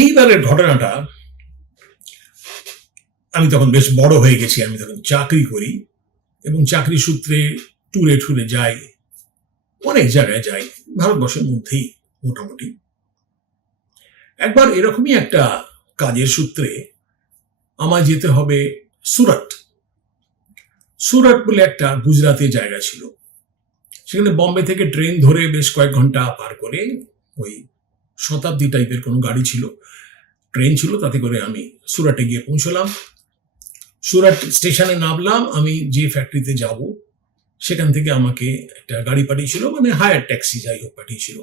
এইবারের ঘটনাটা, আমি তখন বেশ বড় হয়ে গেছি, আমি তখন চাকরি করি এবং চাকরি সূত্রে ট্যুরে ট্যুরে যাই, অনেক জায়গায় যাই ভারতবর্ষের মধ্যেই মোটামুটি। একবার এরকমই একটা কাজের সূত্রে আমায় যেতে হবে সুরাট। সুরাট বলে একটা গুজরাতের জায়গা ছিল, সেখানে বম্বে থেকে ট্রেন ধরে বেশ কয়েক ঘন্টা পার করে ওই শতাব্দী টাইপের কোনো গাড়ি ছিল, ট্রেন ছিল, তাতে করে আমি সুরাটে গিয়ে পৌঁছলাম। সুরাট স্টেশনে নামলাম, আমি যে ফ্যাক্টরিতে যাব সেখান থেকে আমাকে একটা গাড়ি পাঠিয়েছিল, মানে হায়ার ট্যাক্সি যাই হোক পাঠিয়েছিল।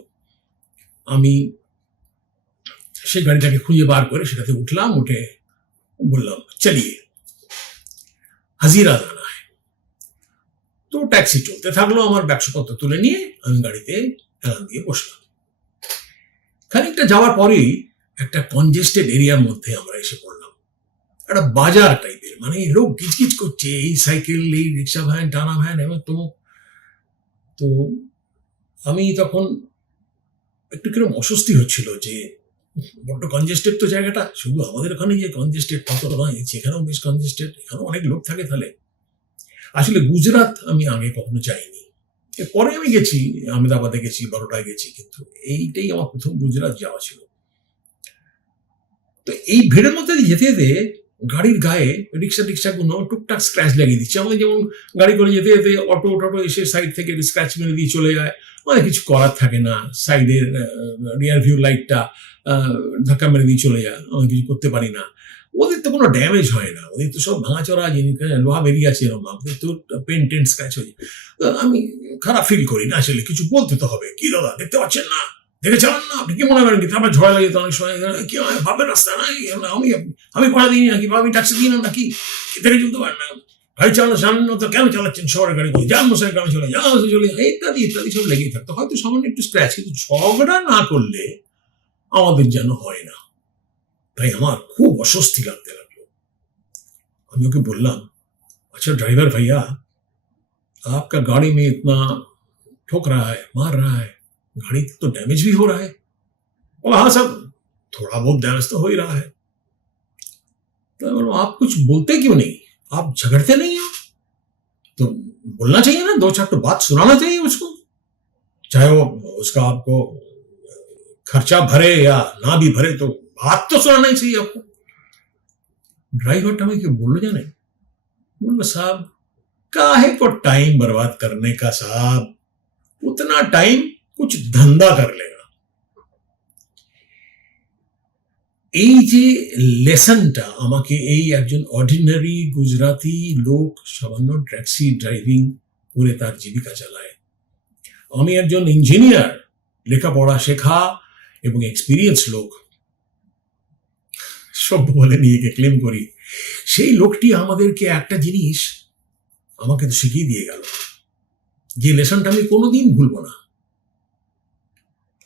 আমি সেই গাড়িটাকে খুঁজে বার করে সেটাতে উঠলাম, উঠে বললাম চলিয়ে হাজিরা জানা হয়। তো ট্যাক্সি চলতে থাকলো, আমার ব্যাগপত্র তুলে নিয়ে আমি গাড়িতে হেলান দিয়ে বসলাম। খানিকটা যাওয়ার পরেই একটা কনজেস্টেড এরিয়ার মধ্যে আমরা এসে পড়লাম, একটা বাজার টাইপের, মানে লোক গিজগিজ করছে, এই সাইকেল, এই রিক্সা ভ্যান, টানা ভ্যান এবং তো আমি তখন একটু কিরকম অস্বস্তি হচ্ছিল যে বড্ড কনজেস্টেড তো জায়গাটা, শুধু আমাদের ওখানে যে কনজেস্টেড ততটা নয়, সেখানেও বেশ কনজেস্টেড, এখানেও অনেক লোক থাকে। তাহলে আসলে গুজরাট আমি আগে কখনো যাইনি, পরে আমি গেছি, আহমেদাবাদে গেছি, বরোডায় গেছি, কিন্তু এইটাই আমার প্রথম গুজরাট যাওয়া ছিল। তো এই ভিড়ের মধ্যে যেতে যেতে গাড়ির গায়ে রিক্সাগুলো টুকটাক স্ক্র্যাচ লাগিয়ে দিচ্ছে, আমাদের যেমন গাড়ি করে যেতে যেতে অটো এসে সাইড থেকে স্ক্র্যাচ মেরে দিয়ে চলে যায়, মানে কিছু করার থাকে না, সাইডের রিয়ার ভিউ লাইটটা ধাক্কা মেরে দিয়ে চলে যায়, আমি কিছু করতে পারি না। ওদের তো কোনো ড্যামেজ হয় না, ওদের তো সব ভাঙাচড়া জিনিস, লোহা বেরিয়ে আছে এরকম, ওদের তো পেন্ট স্ক্র্যাচ হয়ে যায়। আমি খারাপ ফিল করি না, আসলে কিছু বলতে তো হবে, কি দাদা দেখতে পাচ্ছেন না, দেখে চালান না, আপনি কি মনে করেন কি? তারপর ঝড় লাগে তো অনেক সময়, কি হয় ভাবের রাস্তা নাই, আমি পড়া দিই নাকি, বা আমি ট্যাক্সি দিই না নাকি, দেখে চলতে পারেন না, গাড়ি চালানো জানেন না তো কেন চালাচ্ছেন শহরের গাড়ি, যান মশাই গ্রামে চলে যান, চলে ইত্যাদি ইত্যাদি সব লেগেই থাকতো। হয়তো সামান্য একটু স্ক্র্যাচ, কিন্তু ঝগড়া না করলে আমাদের যেন হয় না, তাই আমার খুব অস্বস্তি লাগতে লাগলো। আমি ওকে বললাম, अच्छा ड्राइवर भैया आपका गाड़ी में इतना ठोक रहा है, मार रहा है, गाड़ी तो डैमेज भी हो रहा है। बोला हाँ साहब, थोड़ा बहुत डैमेज तो हो ही रहा है। तो आप कुछ बोलते क्यों नहीं, आप झगड़ते नहीं हो तो बोलना चाहिए ना, दो चार तो बात सुनाना चाहिए उसको, चाहे वो उसका आपको खर्चा भरे या ना भी भरे, तो बात तो सुनाना ही चाहिए आपको। ड्राइवरটা আমাকে বললো জানেন, बोलो साहब काहे को टाइम बर्बाद करने का साहब, उतना टाइम कुछ धंधा कर लेगा। এই যে লেসনটা আমাকে এই একজন অর্ডিনারি গুজরাতি লোক, সামান্য ট্যাক্সি ড্রাইভিং করে তার জীবিকা চালায়, আমি একজন ইঞ্জিনিয়ার, লেখাপড়া শেখা এবং এক্সপিরিয়েন্স লোক, সব বলে নিজেকে ক্লেম করি, সেই লোকটি আমাদেরকে একটা জিনিস আমাকে তো শিখিয়ে দিয়ে গেল, যে লেসনটা আমি কোনোদিন ভুলবো না।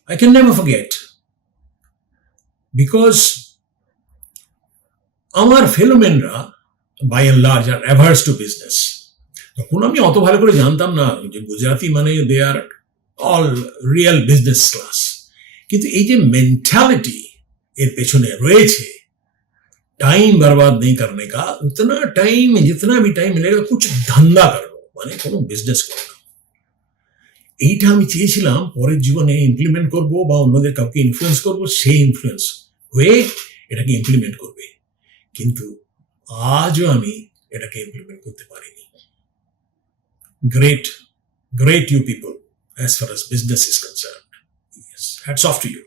I can never forget, because আমার ফেলোমেনরা by and large are averse to business. তখন আমি অত ভালো করে জানতাম না যে গুজরাটি মানে দে আর অল রিয়েল বিজনেস ক্লাস, কিন্তু এই যে মেন্টালিটি এর পেছনে রয়েছে, टाइम बर्बाद नहीं करने का, उतना टाइम, जितना भी टाइम मिलेगा कुछ धंधा करो, মানে কোনো বিজনেস করো না। এইটা আমি চেয়েছিলাম পরের জীবনে ইমপ্লিমেন্ট করব, বা অন্যদের কাউকে ইনফ্লুয়েন্স করব, সেই ইনফ্লুয়েন্স হয়ে এটাকে ইমপ্লিমেন্ট করবে, কিন্তু আজও আমি এটাকে ইমপ্লিমেন্ট করতে পারিনি। Great you people as far as business is concerned. Yes, hats off to you.